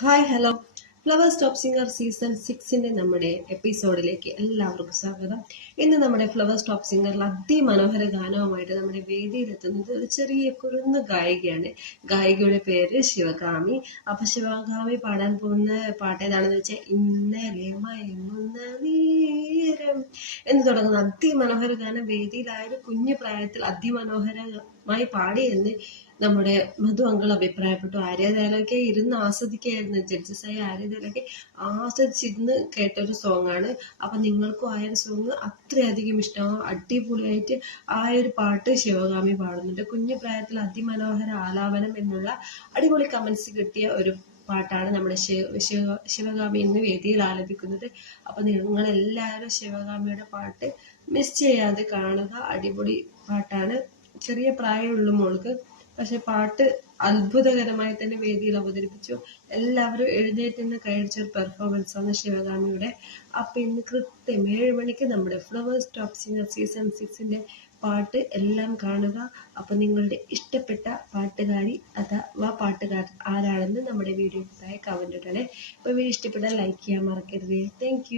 Hi hello. Flower top singer season സിക്സിന്റെ നമ്മുടെ എപ്പിസോഡിലേക്ക് എല്ലാവർക്കും സ്വാഗതം. ഇന്ന് നമ്മുടെ ഫ്ലവർ ടോപ്പ് സിംഗറിൽ അതിമനോഹര ഗാനവുമായിട്ട് നമ്മുടെ വേദിയിലെത്തുന്നത് ഒരു ചെറിയ കുറുന്ന ഗായികയാണ്. ഗായികയുടെ പേര് ശിവകാമി. അപ്പൊ ശിവകാമി പാടാൻ പോകുന്ന പാട്ട് ഏതാണെന്ന് വെച്ചാൽ ഇന്നലെ മയങ്ങുന്ന നേരം എന്ന് തുടങ്ങുന്ന അതിമനോഹര ഗാനം വേദിയിലായാലും കുഞ്ഞു പ്രായത്തിൽ അതിമനോഹരമായി പാടി എന്ന് നമ്മുടെ മധു അങ്കിൾ അഭിപ്രായപ്പെട്ടു. ആര്യതയിലൊക്കെ ഇരുന്ന് ആസ്വദിക്കുകയായിരുന്നു. ജഡ്ജസായ ആര്യതയിലൊക്കെ ആസ്വദിച്ചിരുന്ന് കേട്ട ഒരു സോങ് ആണ് അപ്പൊ നിങ്ങൾക്കും ആ ഒരു സോങ് അത്രയധികം ഇഷ്ടമാവും. അടിപൊളിയായിട്ട് ആ ഒരു പാട്ട് ശിവഗാമി പാടുന്നുണ്ട്. കുഞ്ഞു പ്രായത്തിൽ അതിമനോഹര ആലാപനം എന്നുള്ള അടിപൊളി കമന്റ്സ് കിട്ടിയ ഒരു പാട്ടാണ് നമ്മുടെ ശിവ ശിവ ഇന്ന് വേദിയിൽ ആലപിക്കുന്നത്. അപ്പൊ നിങ്ങൾ എല്ലാവരും ശിവകാമിയുടെ പാട്ട് മിസ് ചെയ്യാതെ കാണുക. അടിപൊളി പാട്ടാണ്. ചെറിയ പ്രായമുള്ള മോൾക്ക്. പക്ഷെ പാട്ട് അത്ഭുതകരമായി തന്നെ വേദിയിൽ അവതരിപ്പിച്ചു. എല്ലാവരും എഴുന്നേറ്റ് നിന്ന് കഴിച്ച ഒരു പെർഫോമൻസ് ആണ് ശിവകാമിയുടെ അപ്പൊ ഇന്ന് കൃത്യം ഏഴ് മണിക്ക് നമ്മുടെ ഫ്ലവേഴ്സ് ടോപ്പ് സിംഗർ സീസൺ സിക്സിന്റെ പാട്ട് എല്ലാം കാണുക. അപ്പൊ നിങ്ങളുടെ ഇഷ്ടപ്പെട്ട പാട്ടുകാരി അഥവാ പാട്ടുകാരൻ ആരാണെന്ന് നമ്മുടെ താഴെ കമന്റ് ഇടണേ. അപ്പൊ വീഡിയോ ഇഷ്ടപ്പെട്ടാൽ ലൈക്ക് ചെയ്യാൻ മറക്കരുത്. താങ്ക്